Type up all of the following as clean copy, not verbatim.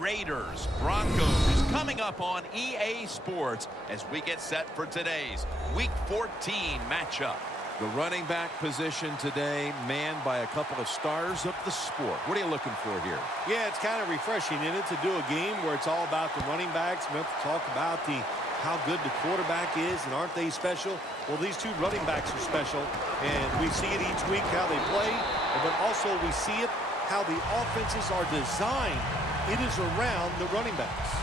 Raiders, Broncos coming up on EA Sports as we get set for today's Week 14 matchup. The running back position today manned by a couple of stars of the sport. What are you looking for here? Yeah, it's kind of refreshing in it to do a game where it's all about the running backs. We have to talk about how good the quarterback is, and aren't they special? Well, these two running backs are special, and we see it each week how they play, but also we see it how the offenses are designed. It is around the running backs.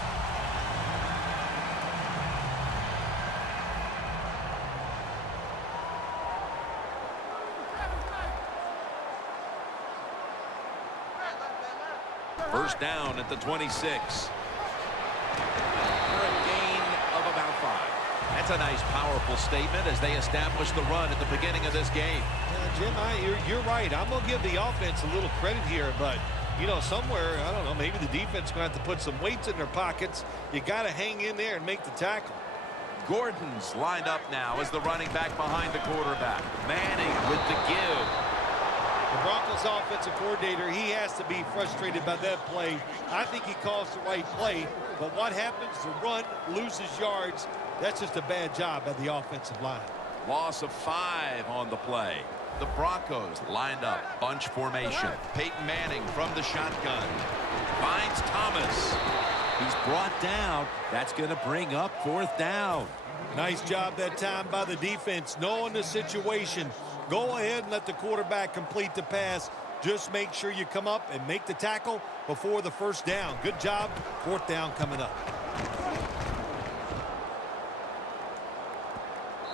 First down at the 26. For a gain of about 5. That's a nice, powerful statement as they establish the run at the beginning of this game. Jim, you're right. I'm going to give the offense a little credit here, but, you know, somewhere, I don't know, maybe the defense is going to have to put some weights in their pockets. You got to hang in there and make the tackle. Gordon's lined up now as the running back behind the quarterback. Manning with the give. The Broncos offensive coordinator, he has to be frustrated by that play. I think he calls the right play, but what happens? The run loses yards. That's just a bad job by the offensive line. Loss of 5 on the play. The Broncos lined up, bunch formation. Peyton Manning from the shotgun. Finds Thomas. He's brought down. That's going to bring up 4th down. Nice job that time by the defense, knowing the situation. Go ahead and let the quarterback complete the pass. Just make sure you come up and make the tackle before the first down. Good job. 4th down coming up.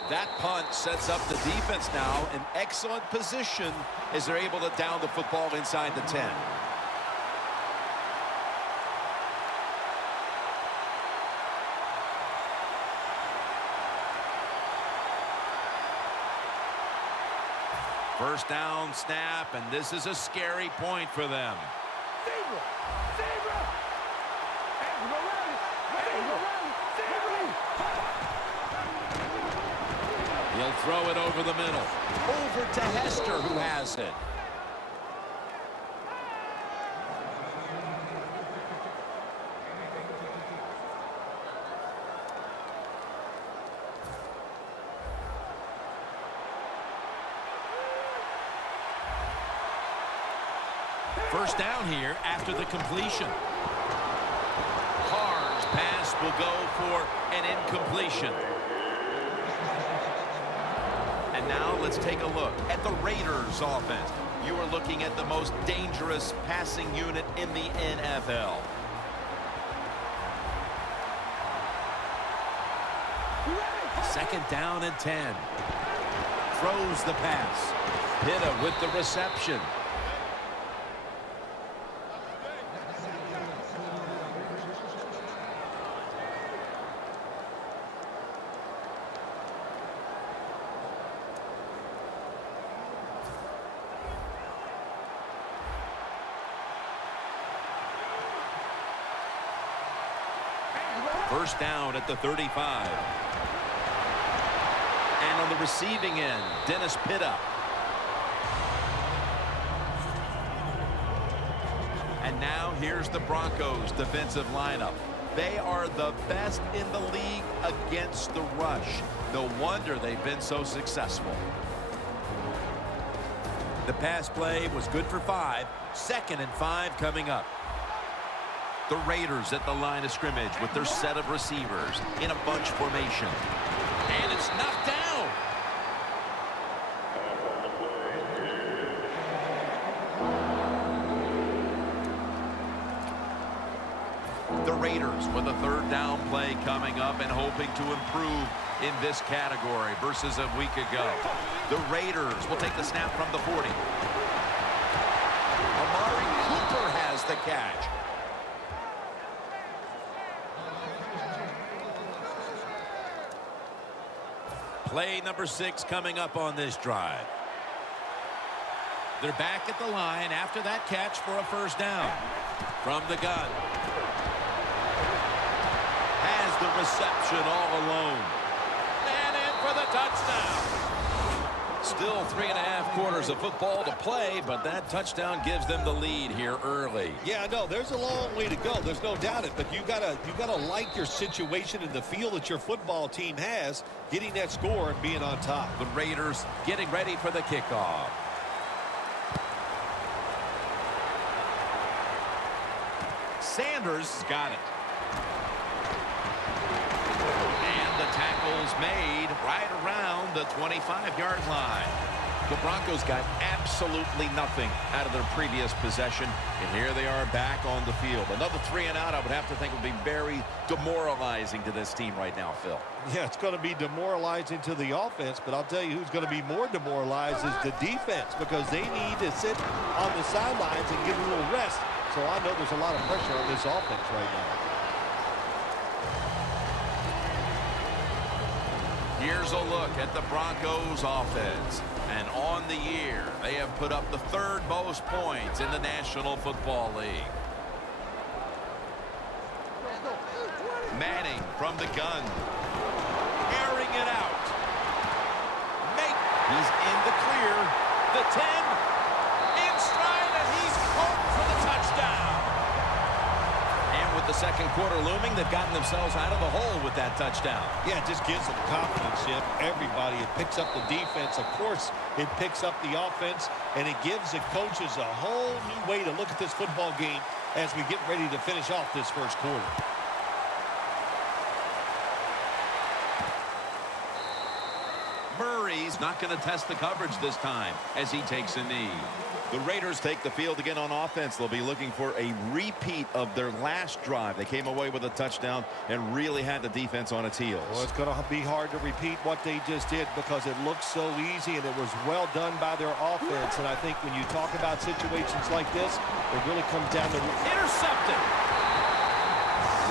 That punt sets up the defense now in excellent position as they're able to down the football inside the 10. First down snap, and this is a scary point for them. He'll throw it over the middle. Over to Hester, who has it. First down here after the completion. Carr's pass will go for an incompletion. And now let's take a look at the Raiders offense. You are looking at the most dangerous passing unit in the NFL. Second down and 10. Throws the pass. Pitta with the reception. First down at the 35. And on the receiving end, Dennis Pitta. And now here's the Broncos defensive lineup. They are the best in the league against the rush. No wonder they've been so successful. The pass play was good for 5. 2nd and 5 coming up. The Raiders at the line of scrimmage with their set of receivers in a bunch formation. And it's knocked down. The Raiders with a 3rd down play coming up and hoping to improve in this category versus a week ago. The Raiders will take the snap from the 40. Amari Cooper has the catch. Play number 6 coming up on this drive. They're back at the line after that catch for a first down. From the gun. Has the reception all alone. And in for the touchdown. Still 3.5 quarters of football to play, but that touchdown gives them the lead here early. Yeah, no, there's a long way to go. There's no doubt it, but you gotta like your situation and the feel that your football team has, getting that score and being on top. The Raiders getting ready for the kickoff. Sanders got it. And the tackle's made right around the 25-yard line. The Broncos got absolutely nothing out of their previous possession, and here they are back on the field. Another 3 and out, I would have to think, would be very demoralizing to this team right now, Phil. Yeah, it's going to be demoralizing to the offense, but I'll tell you who's going to be more demoralized is the defense, because they need to sit on the sidelines and get a little rest. So I know there's a lot of pressure on this offense right now. Here's a look at the Broncos offense. And on the year, they have put up the 3rd most points in the National Football League. Manning from the gun. Airing it out. He's in the clear. The 10. In stride, and he's home for the touchdown. And with the second quarter looming, they've gotten themselves out of the hole with that touchdown. Yeah, it just gives them confidence, Jim. Everybody, it picks up the defense. Of course, it picks up the offense, and it gives the coaches a whole new way to look at this football game as we get ready to finish off this first quarter. Murray's not going to test the coverage this time as he takes a knee. The Raiders take the field again on offense. They'll be looking for a repeat of their last drive. They came away with a touchdown and really had the defense on its heels. Well, it's going to be hard to repeat what they just did because it looks so easy and it was well done by their offense. And I think when you talk about situations like this, it really comes down to Intercepted.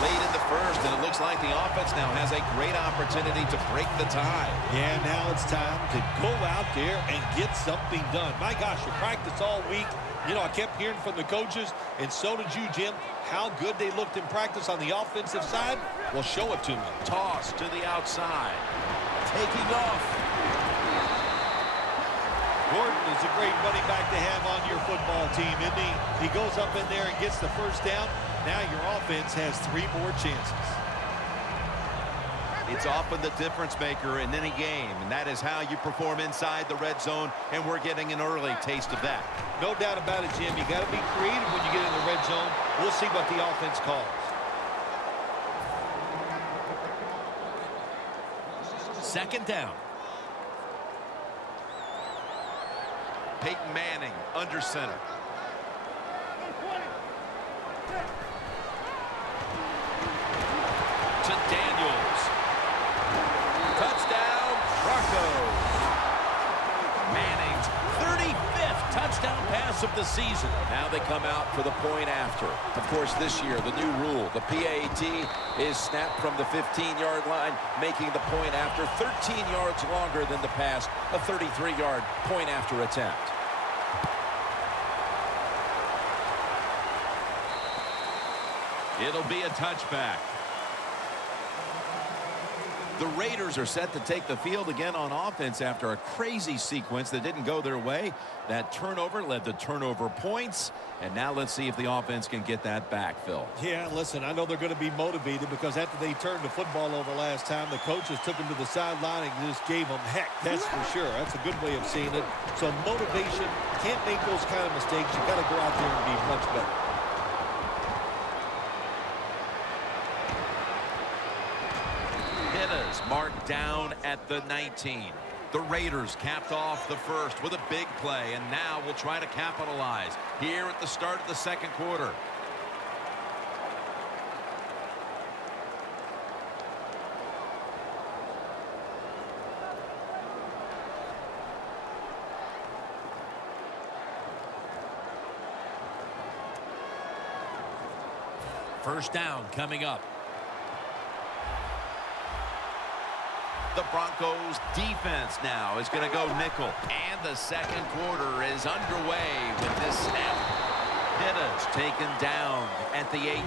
Late in the first, and it looks like the offense now has a great opportunity to break the tie. Yeah, now it's time to go out there and get something done. My gosh, you practiced all week. You know, I kept hearing from the coaches, and so did you, Jim, how good they looked in practice on the offensive side. Well, show it to me. Toss to the outside. Taking off. Gordon is a great running back to have on your football team, isn't he? He goes up in there and gets the first down. Now your offense has 3 more chances. It's often the difference maker in any game, and that is how you perform inside the red zone, and we're getting an early taste of that. No doubt about it, Jim. You got to be creative when you get in the red zone. We'll see what the offense calls. Second down. Peyton Manning under center. To Daniels. Touchdown, Broncos. Manning's 35th touchdown pass of the season. Now they come out for the point after. Of course, this year, the new rule, the PAT, is snapped from the 15-yard line, making the point after 13 yards longer than the pass, a 33-yard point after attempt. It'll be a touchback. The Raiders are set to take the field again on offense after a crazy sequence that didn't go their way. That turnover led to turnover points. And now let's see if the offense can get that back, Phil. Yeah, listen, I know they're going to be motivated because after they turned the football over last time, the coaches took them to the sideline and just gave them heck. That's for sure. That's a good way of seeing it. So motivation, can't make those kind of mistakes. You got to go out there and be much better. Marked down at the 19. The Raiders capped off the first with a big play, and now will try to capitalize here at the start of the second quarter. First down coming up. The Broncos defense now is going to go nickel. And the second quarter is underway with this snap. Pittas taken down at the 18.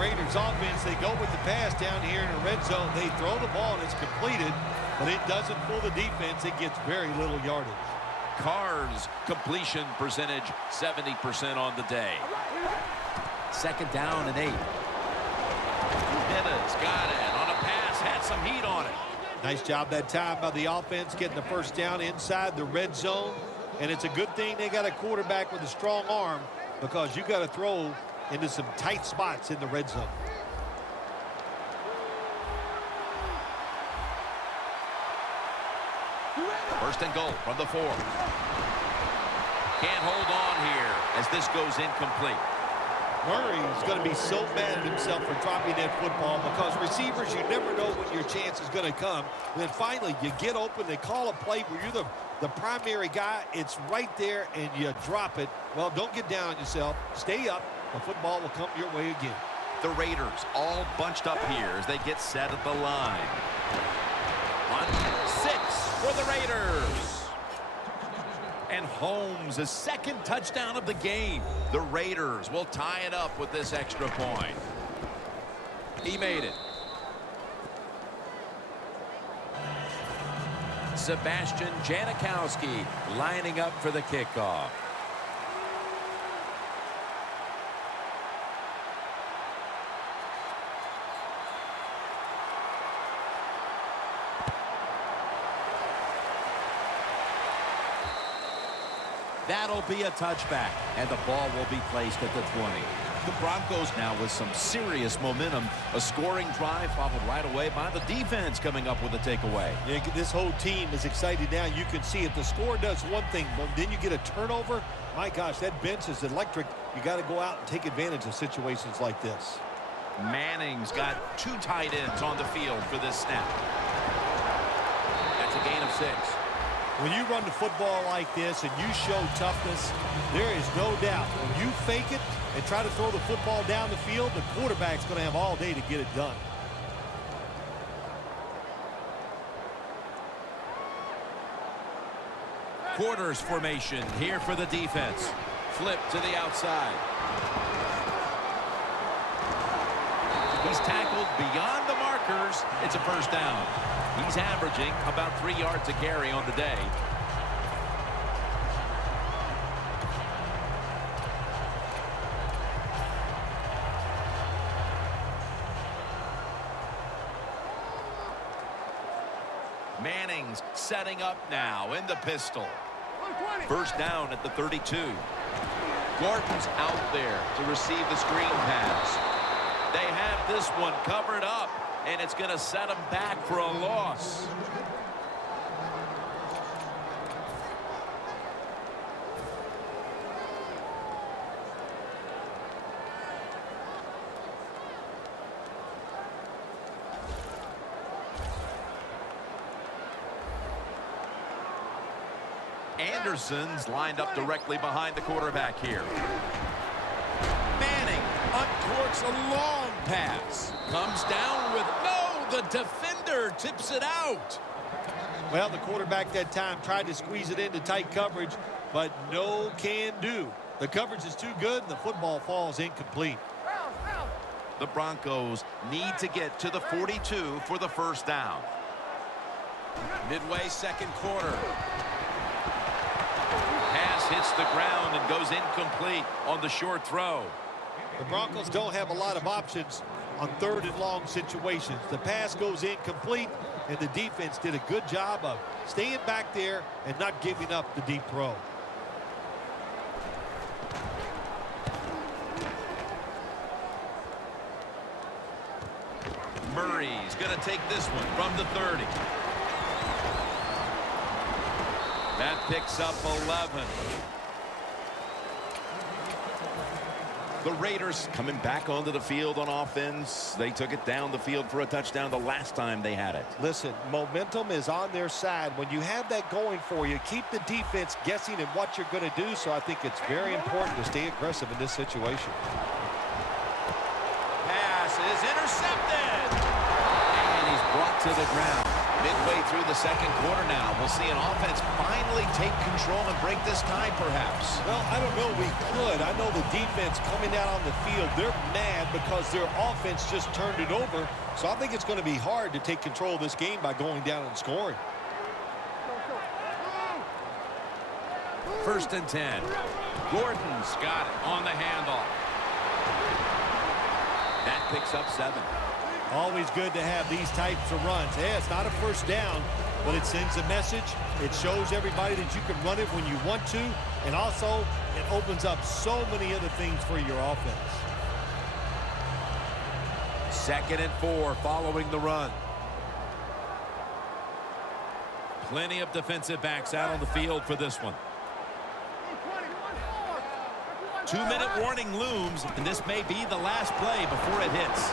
Raiders offense, they go with the pass down here in the red zone. They throw the ball and it's completed, but it doesn't fool the defense. It gets very little yardage. Carr's completion percentage 70% on the day. Second down and 8. Minutes got it on a pass, had some heat on it. Nice job that time by the offense getting the first down inside the red zone. And it's a good thing they got a quarterback with a strong arm, because you got to throw into some tight spots in the red zone. First and goal from the 4. Can't hold on here as this goes incomplete. Murray is going to be so mad at himself for dropping that football, because receivers, you never know when your chance is going to come. And then finally, you get open, they call a play where you're the primary guy. It's right there, and you drop it. Well, don't get down on yourself. Stay up. The football will come your way again. The Raiders all bunched up here as they get set at the line. 1-6 for the Raiders. And Holmes' second touchdown of the game. The Raiders will tie it up with this extra point. He made it. Sebastian Janikowski lining up for the kickoff. That'll be a touchback, and the ball will be placed at the 20. The Broncos now with some serious momentum. A scoring drive followed right away by the defense coming up with a takeaway. Yeah, this whole team is excited now. You can see it. The score does one thing, but then you get a turnover. My gosh, that bench is electric. You got to go out and take advantage of situations like this. Manning's got 2 tight ends on the field for this snap. That's a gain of 6. When you run the football like this and you show toughness, there is no doubt when you fake it and try to throw the football down the field, the quarterback's going to have all day to get it done. Quarters formation here for the defense. Flip to the outside. He's tackled beyond the markers. It's a first down. He's averaging about 3 yards a carry on the day. Manning's setting up now in the pistol. First down at the 32. Gordon's out there to receive the screen pass. They have this one covered up, and it's going to set them back for a loss. Anderson's lined up directly behind the quarterback here. Manning uncorks a long pass. Comes down with no. The defender tips it out. Well, the quarterback that time tried to squeeze it into tight coverage, but no can do. The coverage is too good, and the football falls incomplete. The Broncos need to get to the 42 for the first down. Midway second quarter. Pass hits the ground and goes incomplete on the short throw. The Broncos don't have a lot of options on 3rd and long situations. The pass goes incomplete, and the defense did a good job of staying back there and not giving up the deep throw. Murray's going to take this one from the 30. That picks up 11. The Raiders coming back onto the field on offense. They took it down the field for a touchdown the last time they had it. Listen, momentum is on their side. When you have that going for you, keep the defense guessing at what you're going to do. So I think it's very important to stay aggressive in this situation. Pass is intercepted. And he's brought to the ground. Midway through the second quarter now, we'll see an offense find finally take control and break this tie, perhaps? Well, I don't know we could. I know the defense coming out on the field, they're mad because their offense just turned it over. So I think it's going to be hard to take control of this game by going down and scoring. 1st and 10. Gordon's got it on the handoff. That picks up 7. Always good to have these types of runs. Yeah, it's not a first down, but it sends a message. It shows everybody that you can run it when you want to, and also it opens up so many other things for your offense. 2nd and 4 following the run. Plenty of defensive backs out on the field for this one. 2-minute warning looms, and this may be the last play before it hits.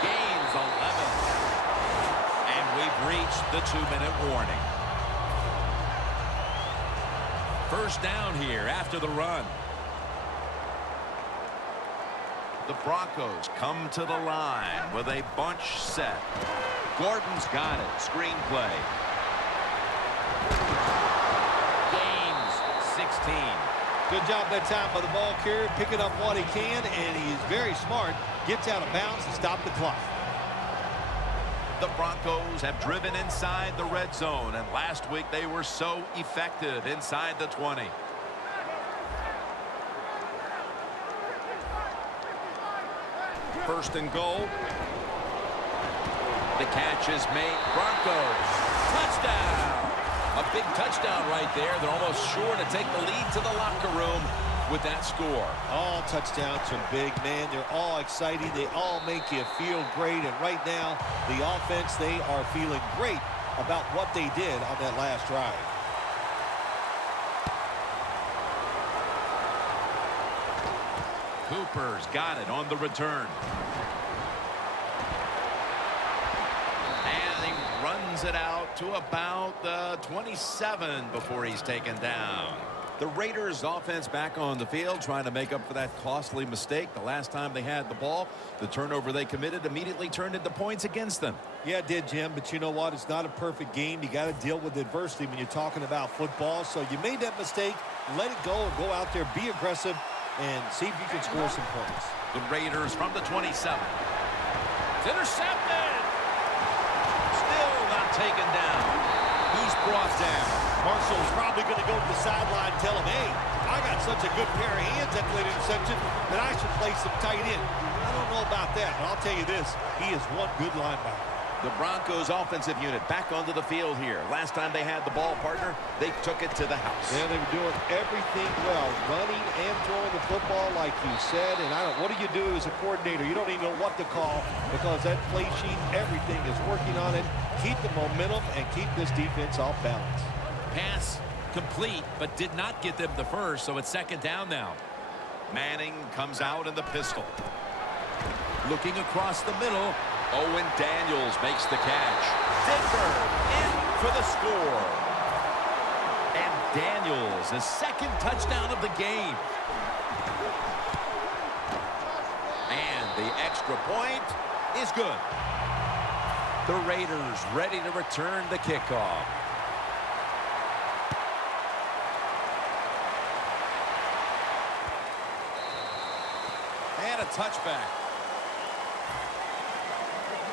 Gains 11. And we've reached the 2-minute warning. 1st down here after the run. The Broncos come to the line with a bunch set. Gordon's got it. Screen play. Gains 16. Good job that time by the ball carrier, picking up what he can, and he is very smart. Gets out of bounds to stop the clock. The Broncos have driven inside the red zone, and last week they were so effective inside the 20. First and goal. The catch is made. Broncos. Touchdown. A big touchdown right there. They're almost sure to take the lead to the locker room with that score. All touchdowns are big, man. They're all exciting. They all make you feel great. And right now, the offense, they are feeling great about what they did on that last drive. Cooper's got it on the return. And he runs it out to about the 27 before he's taken down. The Raiders offense back on the field trying to make up for that costly mistake. The last time they had the ball, the turnover they committed immediately turned into points against them. Yeah, it did, Jim, but you know what? It's not a perfect game. You got to deal with adversity when you're talking about football. So you made that mistake, let it go, and go out there, be aggressive, and see if you can score some points. The Raiders from the 27. It's intercepted. Still not taken down. He's brought down. Marshall's probably going to go to the sideline and tell him, hey, I got such a good pair of hands after that interception that I should play some tight end. I don't know about that, but I'll tell you this, he is one good linebacker. The Broncos offensive unit back onto the field here. Last time they had the ball, partner, they took it to the house. Yeah, they were doing everything well, running and throwing the football like you said. And what do you do as a coordinator? You don't even know what to call because that play sheet, everything is working on it. Keep the momentum and keep this defense off balance. Pass complete, but did not get them the first, so it's 2nd down now. Manning comes out in the pistol. Looking across the middle, Owen Daniels makes the catch. Denver in for the score. And Daniels, his 2nd touchdown of the game. And the extra point is good. The Raiders ready to return the kickoff. And a touchback.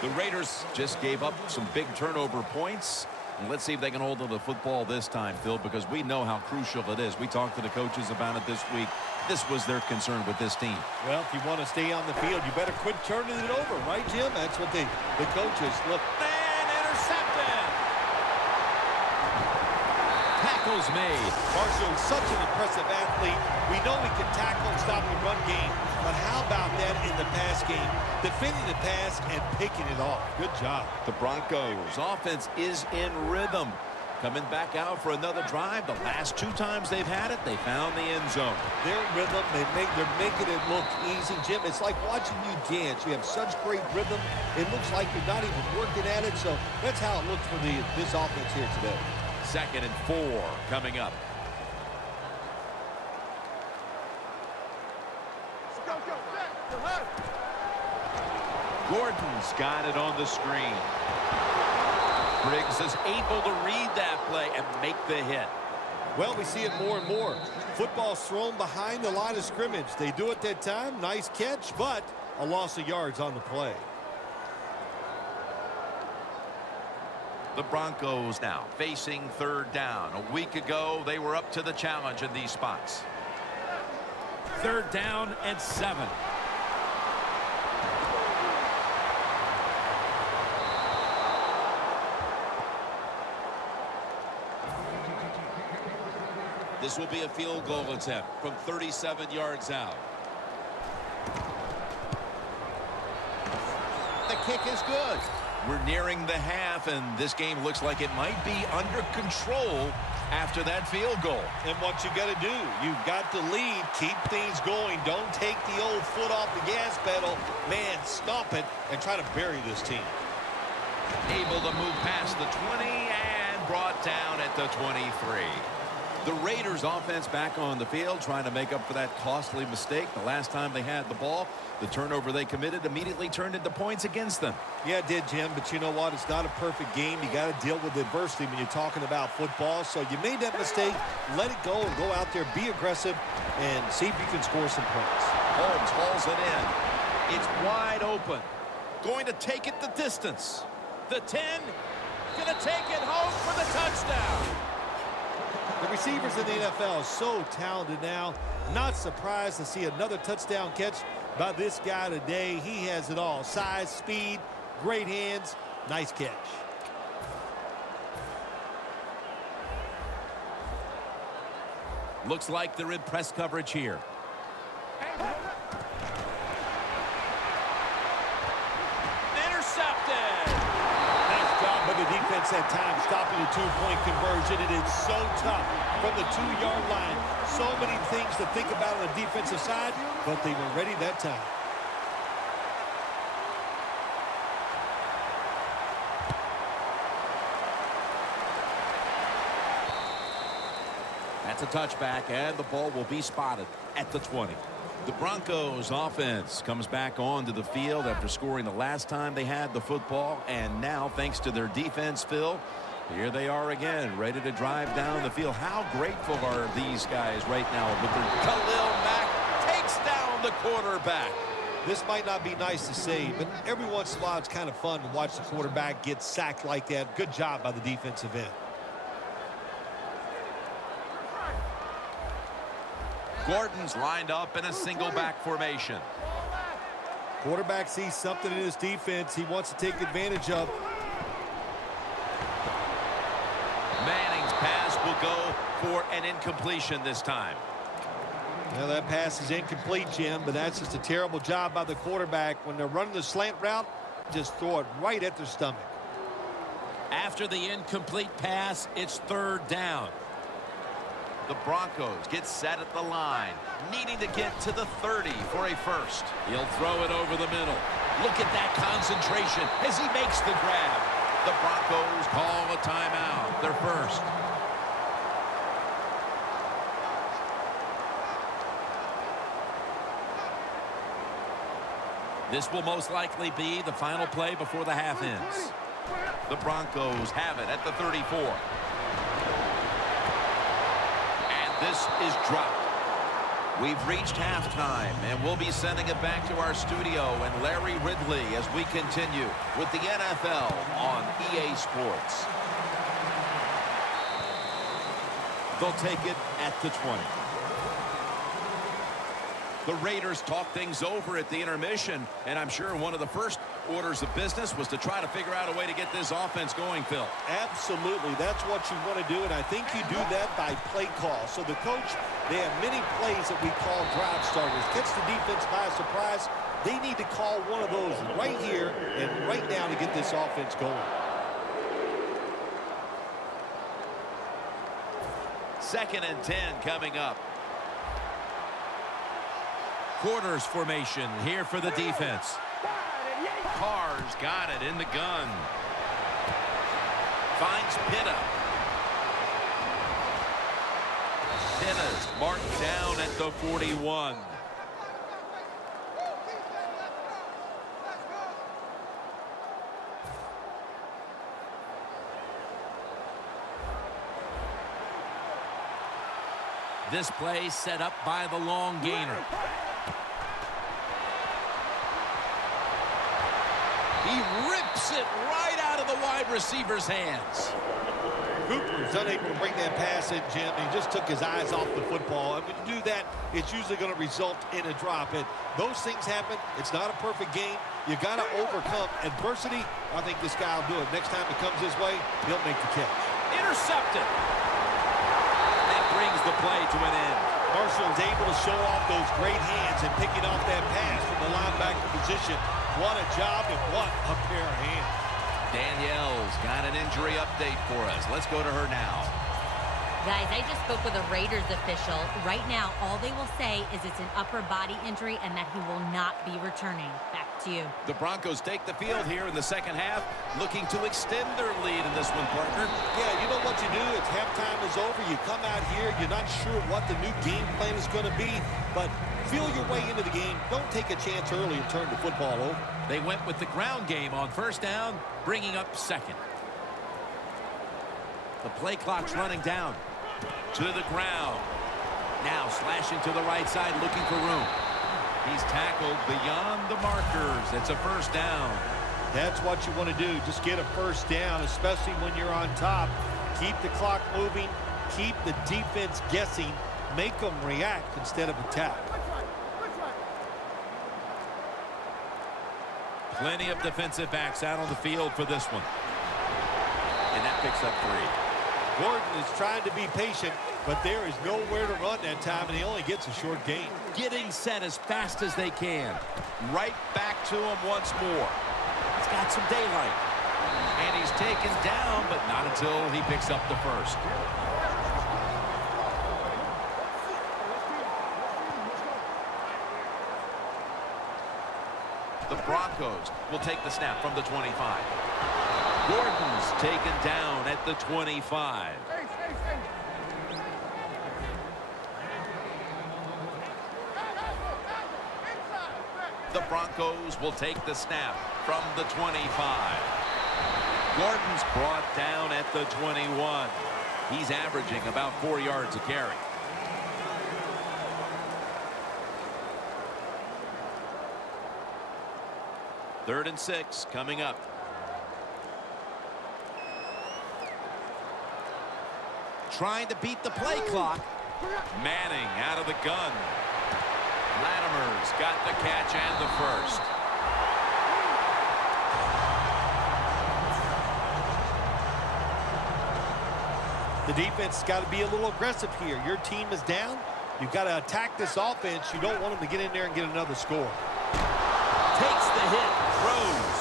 The Raiders just gave up some big turnover points. And let's see if they can hold on to the football this time, Phil, because we know how crucial it is. We talked to the coaches about it this week. This was their concern with this team. Well, if you want to stay on the field, you better quit turning it over, right, Jim? That's what the coaches look. And intercepted. Tackles made. Marshall's such an impressive athlete. We know he can tackle and stop the run game, but how about that in the pass game? Defending the pass and picking it off. Good job. The Broncos offense is in rhythm. Coming back out for another drive. The last 2 times they've had it, they found the end zone. Their rhythm, they're making it look easy, Jim. It's like watching you dance. You have such great rhythm. It looks like you're not even working at it, so that's how it looks for this offense here today. 2nd and 4 coming up. Gordon's got it on the screen. Briggs is able to read that play and make the hit. Well, we see it more and more. Football's thrown behind the line of scrimmage. They do it that time. Nice catch, but a loss of yards on the play. The Broncos now facing third down. A week ago, they were up to the challenge in these spots. 3rd down and 7. This will be a field goal attempt from 37 yards out. The kick is good. We're nearing the half, and this game looks like it might be under control after that field goal. And what you got to do, you've got to lead, keep things going. Don't take the old foot off the gas pedal. Man, stomp it and try to bury this team. Able to move past the 20 and brought down at the 23. The Raiders offense back on the field trying to make up for that costly mistake. The last time they had the ball, the turnover they committed immediately turned into points against them. Yeah, it did, Jim, but you know what? It's not a perfect game. You got to deal with adversity when you're talking about football. So you made that mistake. Let it go and go out there, be aggressive, and see if you can score some points. Holmes hauls it in. It's wide open. Going to take it the distance. The 10, going to take it home for the touchdown. The receivers in the NFL are so talented now. Not surprised to see another touchdown catch by this guy today. He has it all. Size, speed, great hands, nice catch. Looks like they're in press coverage here. Intercepted. Nice job by the defense that time, stopping the two-point conversion. It is so tough from the 2-yard line. So many things to think about on the defensive side, but they were ready that time. That's a touchback, and the ball will be spotted at the 20. The Broncos offense comes back onto the field after scoring the last time they had the football, and now, thanks to their defense, Phil, here they are again, ready to drive down the field. How grateful are these guys right now with their Khalil Mack takes down the quarterback. This might not be nice to say, but every once in a while it's kind of fun to watch the quarterback get sacked like that. Good job by the defensive end. Gordon's lined up in a single back formation. Quarterback sees something in his defense he wants to take advantage of. Manning's pass will go for an incompletion this time. Now that pass is incomplete, Jim, but that's just a terrible job by the quarterback. When they're running the slant route, just throw it right at their stomach. After the incomplete pass, it's 3rd down. The Broncos get set at the line, needing to get to the 30 for a first. He'll throw it over the middle. Look at that concentration as he makes the grab. The Broncos call a timeout, their first. This will most likely be the final play before the half ends. The Broncos have it at the 34. This is dropped. We've reached halftime, and we'll be sending it back to our studio and Larry Ridley as we continue with the NFL on EA Sports. They'll take it at the 20. The Raiders talk things over at the intermission, and I'm sure one of the first orders of business was to try to figure out a way to get this offense going, Phil. Absolutely. That's what you want to do, and I think you do that by play call. So the coach, they have many plays that we call drive starters. Catch the defense by surprise. They need to call one of those right here and right now to get this offense going. 2nd and 10 coming up. Quarters formation here for the defense. Carr's got it in the gun. Finds Pitta. Pitta's marked down at the 41. This play set up by the long gainer. He rips it right out of the wide receiver's hands. Cooper's unable to bring that pass in, Jim. He just took his eyes off the football. And when you do that, it's usually going to result in a drop. And those things happen. It's not a perfect game. You got to overcome adversity. I think this guy will do it. Next time it comes his way, he'll make the catch. Intercepted. That brings the play to an end. Marshall's able to show off those great hands and picking off that pass from the linebacker position. What a job and what a pair of hands. Danielle's got an injury update for us. Let's go to her now. Guys, I just spoke with a Raiders official. Right now, all they will say is it's an upper body injury and that he will not be returning. Back to you. The Broncos take the field here in the second half, looking to extend their lead in this one, partner. Yeah, you know what you do? It's halftime is over. You come out here. You're not sure what the new game plan is going to be, but feel your way into the game. Don't take a chance early and turn the football over. They went with the ground game on first down, bringing up second. The play clock's running down. To the ground. Now slashing to the right side, looking for room. He's tackled beyond the markers. It's a first down. That's what you want to do. Just get a first down, especially when you're on top. Keep the clock moving. Keep the defense guessing. Make them react instead of attack. Plenty of defensive backs out on the field for this one. And that picks up 3. Gordon is trying to be patient, but there is nowhere to run that time, and he only gets a short gain. Getting set as fast as they can. Right back to him once more. He's got some daylight. And he's taken down, but not until he picks up the first. The Broncos will take the snap from the 25. Gordon's taken down at the 25. The Broncos will take the snap from the 25. Gordon's brought down at the 21. He's averaging about 4 yards a carry. Third and 6 coming up. Trying to beat the play clock. Manning out of the gun. Latimer's got the catch and the first. The defense has got to be a little aggressive here. Your team is down. You've got to attack this offense. You don't want them to get in there and get another score. Takes the hit. Throws.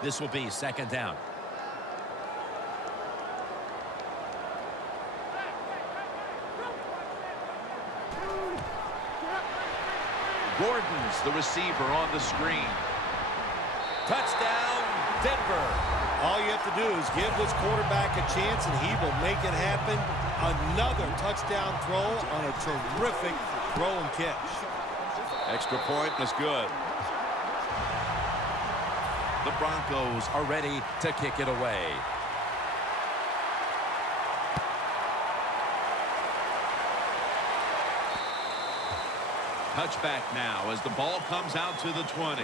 This will be second down. Gordon's the receiver on the screen. Touchdown, Denver. All you have to do is give this quarterback a chance, and he will make it happen. Another touchdown throw on a terrific throw and catch. Extra point was good. The Broncos are ready to kick it away. Touchback now as the ball comes out to the 20.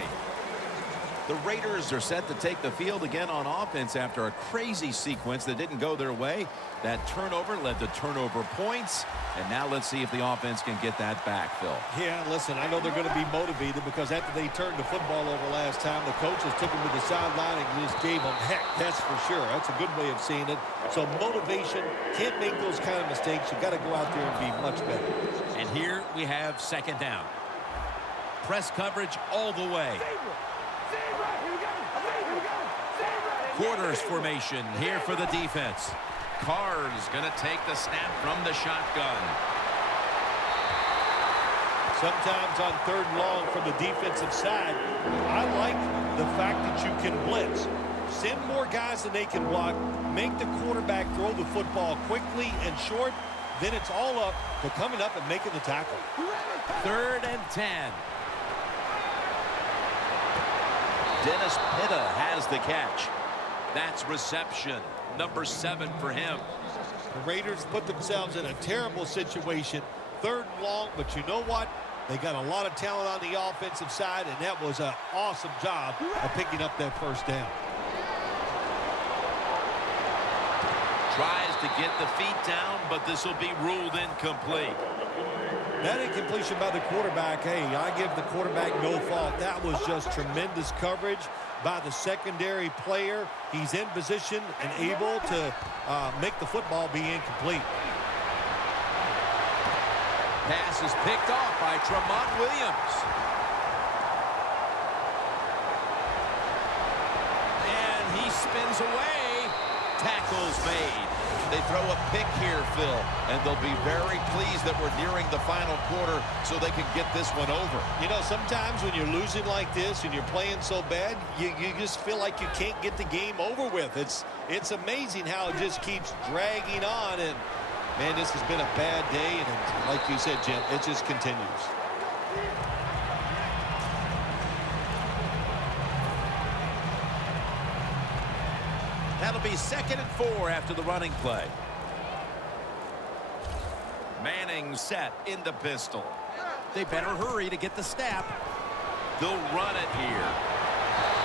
The Raiders are set to take the field again on offense after a crazy sequence that didn't go their way. That turnover led to turnover points. And now let's see if the offense can get that back, Phil. Yeah, listen, I know they're going to be motivated because after they turned the football over last time, the coaches took them to the sideline and just gave them heck, that's for sure. That's a good way of seeing it. So motivation, can't make those kind of mistakes. You've got to go out there and be much better. And here we have second down. Press coverage all the way. Quarters formation here for the defense. Carr's going to take the snap from the shotgun. Sometimes on third and long from the defensive side, I like the fact that you can blitz. Send more guys than they can block. Make the quarterback throw the football quickly and short. Then it's all up to coming up and making the tackle. 3rd and 10. Dennis Pitta has the catch. That's reception number 7 for him. The Raiders put themselves in a terrible situation. 3rd and long, but you know what? They got a lot of talent on the offensive side, and that was an awesome job of picking up that first down. Tries to get the feet down, but this will be ruled incomplete. That incompletion by the quarterback, hey, I give the quarterback no fault. That was just tremendous coverage by the secondary player. He's in position and able to make the football be incomplete. Pass is picked off by Tremont Williams. And he spins away. Tackles made. They throw a pick here, Phil, and they'll be very pleased that we're nearing the final quarter so they can get this one over. You know, sometimes when you're losing like this and you're playing so bad, you just feel like you can't get the game over with. It's amazing how it just keeps dragging on, and man, this has been a bad day, and like you said, Jim, it just continues. That'll be 2nd and 4 after the running play. Manning set in the pistol. They better hurry to get the snap. They'll run it here.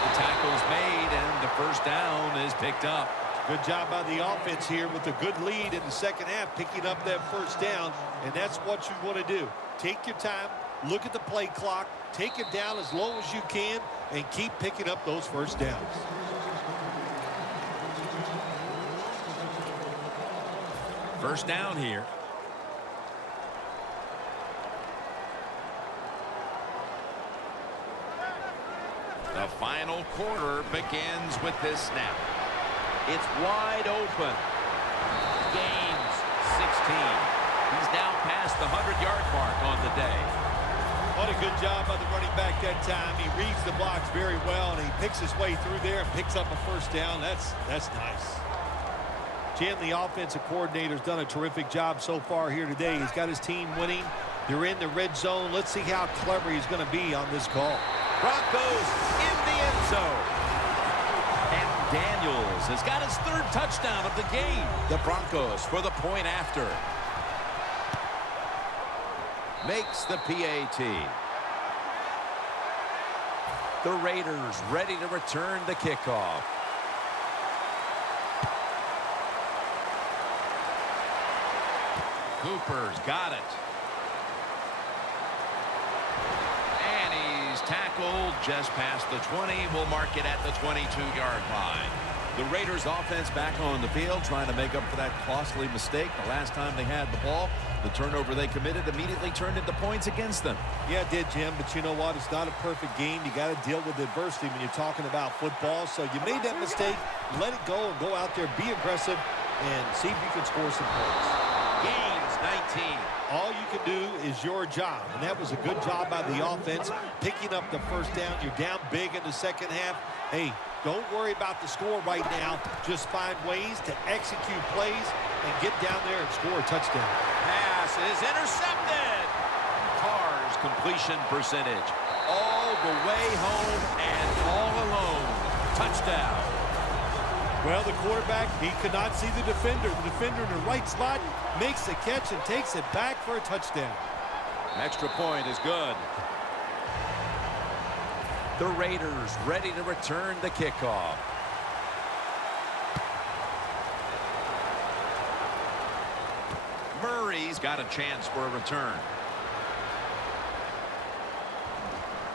The tackle's made, and the first down is picked up. Good job by the offense here with a good lead in the second half, picking up that first down, and that's what you want to do. Take your time, look at the play clock, take it down as low as you can, and keep picking up those first downs. First down here. The final quarter begins with this snap. It's wide open. Gains 16. He's now past the 100-yard mark on the day. What a good job by the running back that time. He reads the blocks very well, and he picks his way through there and picks up a first down. That's nice. Jim, the offensive coordinator's done a terrific job so far here today. He's got his team winning. They're in the red zone. Let's see how clever he's going to be on this call. Broncos in the end zone. And Daniels has got his 3rd touchdown of the game. The Broncos for the point after. Makes the PAT. The Raiders ready to return the kickoff. Cooper's got it. And he's tackled just past the 20. We'll mark it at the 22-yard line. The Raiders offense back on the field trying to make up for that costly mistake. The last time they had the ball, the turnover they committed immediately turned into points against them. Yeah, it did, Jim, but you know what? It's not a perfect game. You got to deal with adversity when you're talking about football. So you made that mistake. Let it go and go out there, be aggressive, and see if you can score some points. Gains 19. All you can do is your job, and that was a good job by the offense, picking up the first down. You're down big in the second half. Hey, don't worry about the score right now. Just find ways to execute plays and get down there and score a touchdown. Pass is intercepted. Carr's completion percentage all the way home and all alone. Touchdown. Well, the quarterback, he could not see the defender. The defender in the right spot makes the catch and takes it back for a touchdown. Extra point is good. The Raiders ready to return the kickoff. Murray's got a chance for a return.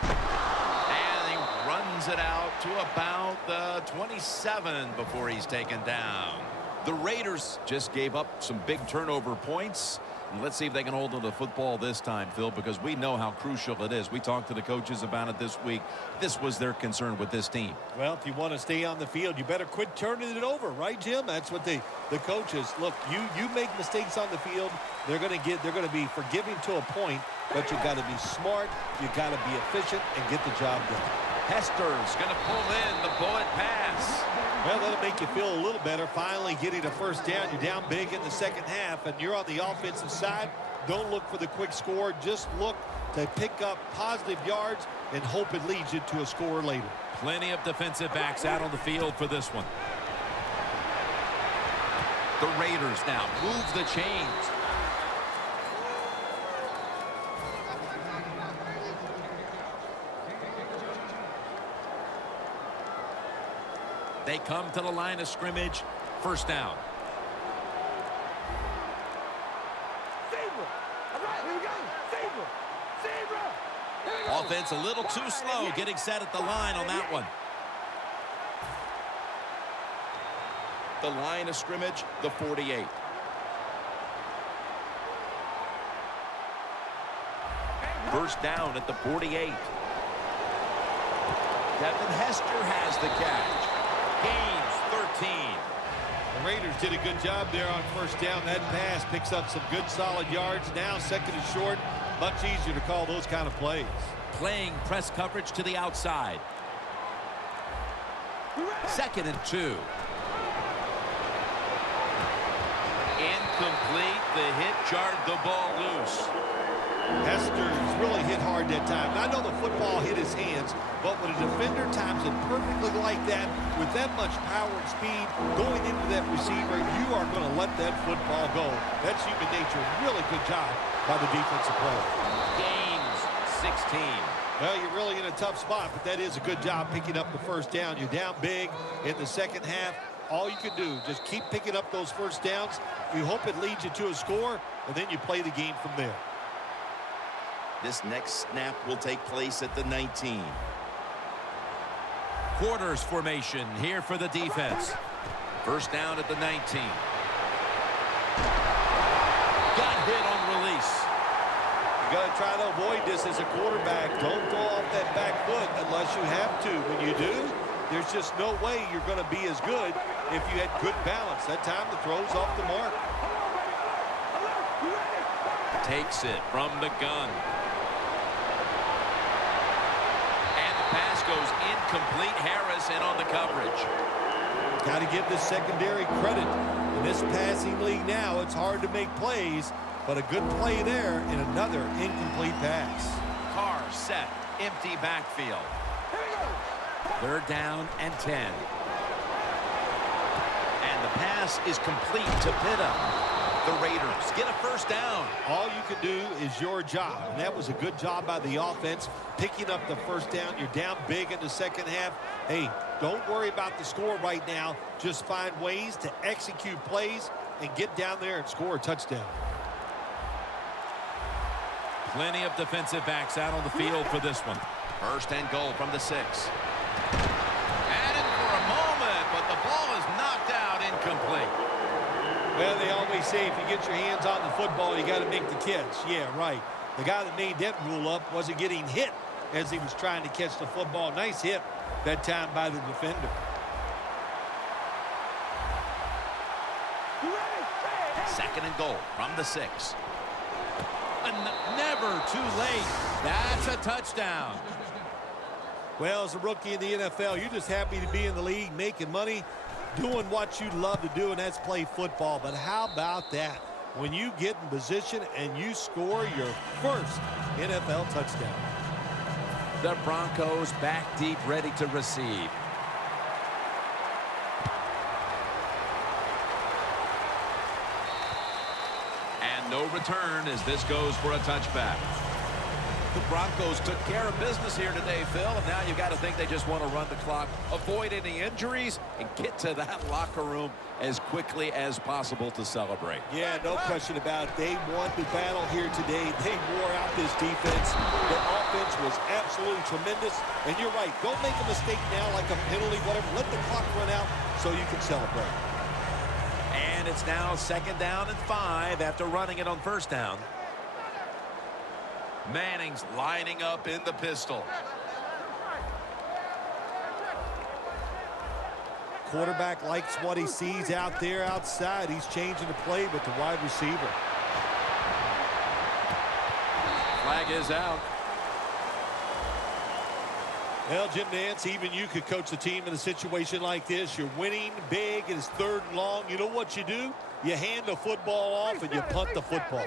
And he runs it out to about the 27 before he's taken down. The Raiders just gave up some big turnover points. And let's see if they can hold on to the football this time, Phil, because we know how crucial it is. We talked to the coaches about it this week. This was their concern with this team. Well, if you want to stay on the field, you better quit turning it over, right, Jim? That's what the coaches look. You make mistakes on the field, they're going to be forgiving to a point, but you got to be smart, you got to be efficient, and get the job done. Hester's going to pull in the bullet pass. Well, that'll make you feel a little better. Finally getting a first down. You're down big in the second half, and you're on the offensive side. Don't look for the quick score. Just look to pick up positive yards and hope it leads you to a score later. Plenty of defensive backs out on the field for this one. The Raiders now move the chains. They come to the line of scrimmage. First down. Offense a little too slow getting set at the line on that one. The line of scrimmage, the 48. First down at the 48. Devin Hester has the catch. Gains 13. The Raiders did a good job there on first down. That pass picks up some good solid yards. Now second and short. Much easier to call those kind of plays. Playing press coverage to the outside. Second and 2. Incomplete. The hit jarred the ball loose. Hester's really hit hard that time. I know the football hit his hands, but when a defender times it perfectly like that, with that much power and speed going into that receiver, you are going to let that football go. That's human nature. Really good job by the defensive player. Gains 16. Well, you're really in a tough spot, but that is a good job picking up the first down. You're down big in the second half. All you can do, just keep picking up those first downs. You hope it leads you to a score, and then you play the game from there. This next snap will take place at the 19. Quarters formation here for the defense. First down at the 19. Got hit on release. You got to try to avoid this as a quarterback. Don't go off that back foot unless you have to. When you do, there's just no way you're going to be as good if you had good balance. That time the throw's off the mark. Takes it from the gun. Pass goes incomplete. Harris in on the coverage. Got to give the secondary credit. In this passing league now, it's hard to make plays, but a good play there and another incomplete pass. Carr set. Empty backfield. Third down and 10. And the pass is complete to Pitta. The Raiders get a first down. All you can do is your job, and that was a good job by the offense, picking up the first down. You're down big in the second half. Hey, don't worry about the score right now. Just find ways to execute plays and get down there and score a touchdown. Plenty of defensive backs out on the field for this one. First and goal from the 6. And in for a moment, but the ball is knocked out incomplete. Well, they always say if you get your hands on the football, you got to make the catch. Yeah, right. The guy that made that rule up wasn't getting hit as he was trying to catch the football. Nice hit that time by the defender. Second and goal from the 6. Never too late. That's a touchdown. Well, as a rookie in the NFL, you're just happy to be in the league, making money, doing what you love to do, and that's play football. But how about that? When you get in position and you score your first NFL touchdown. The Broncos back deep, ready to receive. And no return as this goes for a touchback. The Broncos took care of business here today, Phil, and now you got to think they just want to run the clock, avoid any injuries, and get to that locker room as quickly as possible to celebrate. Yeah, no question about it. They won the battle here today. They wore out this defense. Their offense was absolutely tremendous. And you're right, don't make a mistake now like a penalty, whatever. Let the clock run out so you can celebrate. And it's now second down and 5 after running it on first down. Manning's lining up in the pistol. Quarterback likes what he sees out there outside. He's changing the play with the wide receiver. Flag is out. Well, Jim Nance, even you could coach the team in a situation like this. You're winning big, and it's 3rd and long. You know what you do? You hand the football off and you punt the football.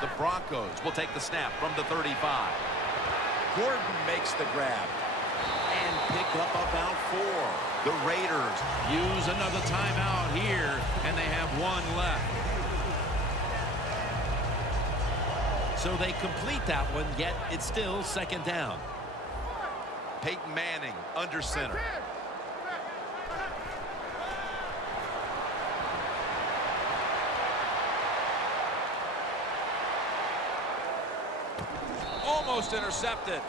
The Broncos will take the snap from the 35. Gordon makes the grab and pick up about 4. The Raiders use another timeout here, and they have 1 left. So they complete that one, yet it's still 2nd down. Peyton Manning under center. Almost intercepted.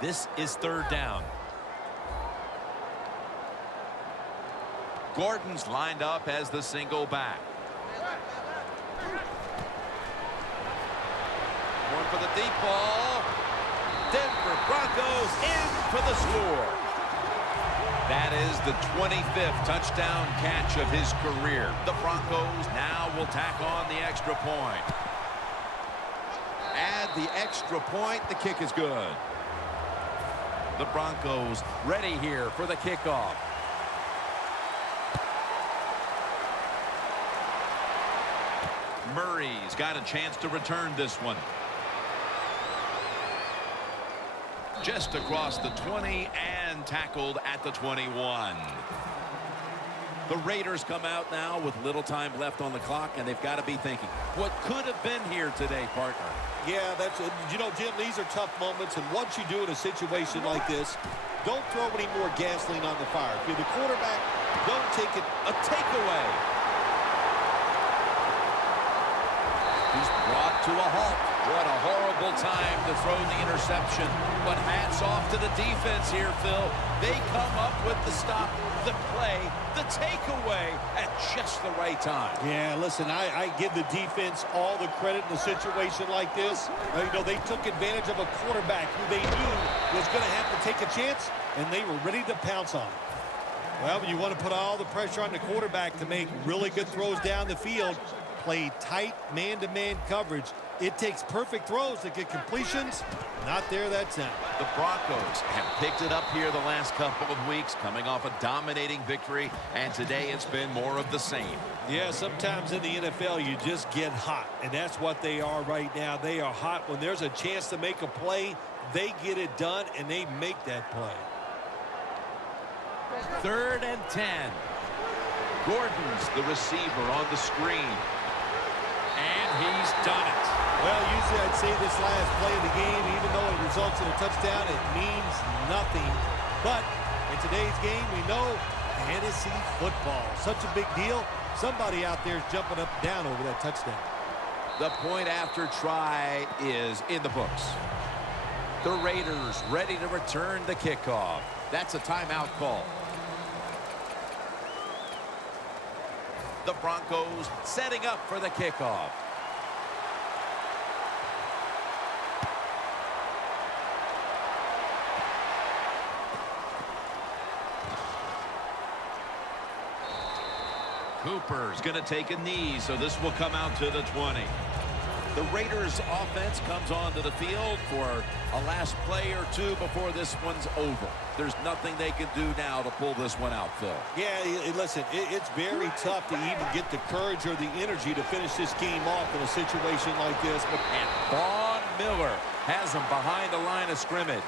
This is 3rd down. Gordon's lined up as the single back. One for the deep ball. Denver Broncos in for the score. That is the 25th touchdown catch of his career. The Broncos now will tack on the extra point. Add the extra point. The kick is good. The Broncos ready here for the kickoff. Murray's got a chance to return this one. Just across the 20 and tackled at the 21. The Raiders come out now with little time left on the clock, and they've got to be thinking, what could have been here today, partner? Yeah, that's it. You know, Jim, these are tough moments, and once you do in a situation like this, don't throw any more gasoline on the fire. If you're the quarterback, don't take it. A takeaway. He's brought to a halt. What a horrible time to throw the interception. But hats off to the defense here, Phil. They come up with the stop, the play, the takeaway at just the right time. Yeah, listen, I give the defense all the credit in a situation like this. You know, they took advantage of a quarterback who they knew was going to have to take a chance, and they were ready to pounce on it. Well, you want to put all the pressure on the quarterback to make really good throws down the field, play tight man-to-man coverage. It takes perfect throws to get completions. Not there, that's it. The Broncos have picked it up here the last couple of weeks, coming off a dominating victory, and today it's been more of the same. Yeah, sometimes in the NFL you just get hot, and that's what they are right now. They are hot. When there's a chance to make a play, they get it done, and they make that play. 3rd and 10. Gordon's the receiver on the screen. And he's done it. Well, usually I'd say this last play of the game, even though it results in a touchdown, it means nothing. But in today's game, we know fantasy football, such a big deal. Somebody out there is jumping up and down over that touchdown. The point after try is in the books. The Raiders ready to return the kickoff. That's a timeout call. The Broncos Setting up for the kickoff. Cooper's going to take a knee, so this will come out to the 20. The Raiders offense comes onto the field for a last play or two before this one's over. There's nothing they can do now to pull this one out, Phil. Yeah, listen, it's very tough to even get the courage or the energy to finish this game off in a situation like this. But And Vaughn Miller has them behind the line of scrimmage.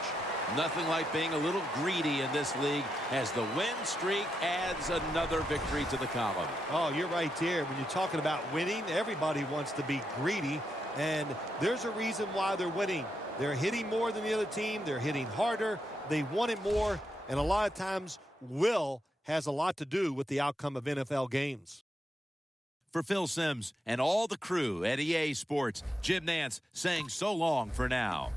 Nothing like being a little greedy in this league as the win streak adds another victory to the column. oh, you're right there. When you're talking about winning, everybody wants to be greedy, and there's a reason why they're winning. They're hitting more than the other team. They're hitting harder. They want it more, and a lot of times will has a lot to do with the outcome of NFL games. For Phil Simms and all the crew at EA Sports, Jim Nance saying so long for now.